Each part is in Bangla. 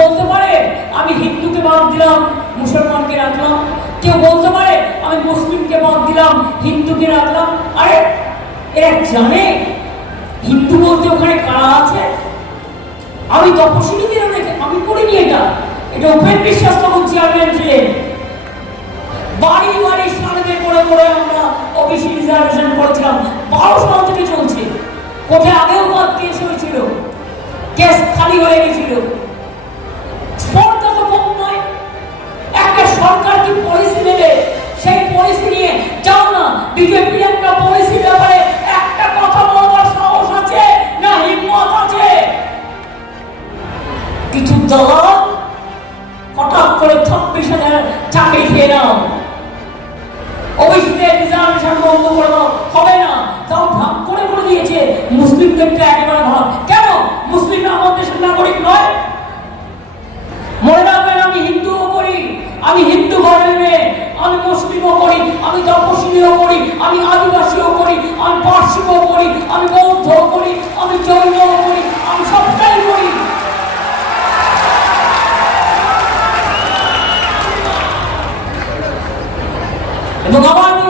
বলতে পারে, আমি হিন্দুকে বাদ দিলাম, মুসলমানকে রাখলাম। কেউ বলতে পারে, আমি মুসলিমকে বাদ দিলাম, হিন্দুকে রাখলাম। আরে, এরা জানে? হিন্দু বলতে ওখানে কারা আছে? আমি তপশিলীদের রেখে আমি করিনি এটা। এটা উপেন বিশ্বাস তখন চেয়ারম্যান ছিলেন। বাড়ি বাড়ি সার্ভে করে করে আমরা ওবিসি রিজার্ভেশন করেছিলাম। বারো সাল থেকে চলছে। কোথায় আগেও কেস হয়েছিল কেস খালি হয়ে গেছিল। দল হঠাৎ করে হাজার চাকরি খেয়ে নাও। রিজার্ভেশন বন্ধ করে হবে না। তাও ভাগ করে করে দিয়েছে। মুসলিমদেরকে একেবারে ভাগ। কেন? মুসলিমরা আমার দেশের নাগরিক নয়। মনে রাখবেন আমি হিন্দুও করি। আমি হিন্দু ঘরের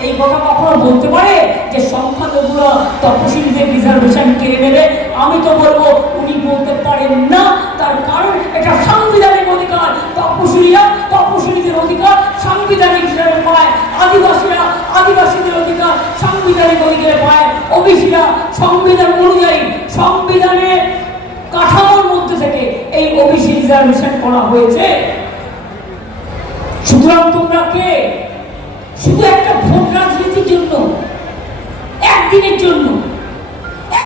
এই কথা কখনো বলতে পারে? যে সংখ্যালঘুরা তপশিলীদের রিজার্ভেশন কেড়ে নেবে? আমি তো বলব, উনি বলতে পারেন না। তার কারণ এটা সাংবিধানিক অধিকার। তপশিলীরা তপশিলীদের অধিকার সাংবিধানিক হিসাবে পায়। আদিবাসীরা আদিবাসীদের অধিকার সাংবিধানিক অধিকারে পায়। ওবিসিরা সংবিধান অনুযায়ী সংবিধানের কাঠামোর মধ্যে থেকে এই ওবিসি রিজার্ভেশন করা হয়েছে। সুতরাং তোমরা কে? শুধু একদিনের জন্য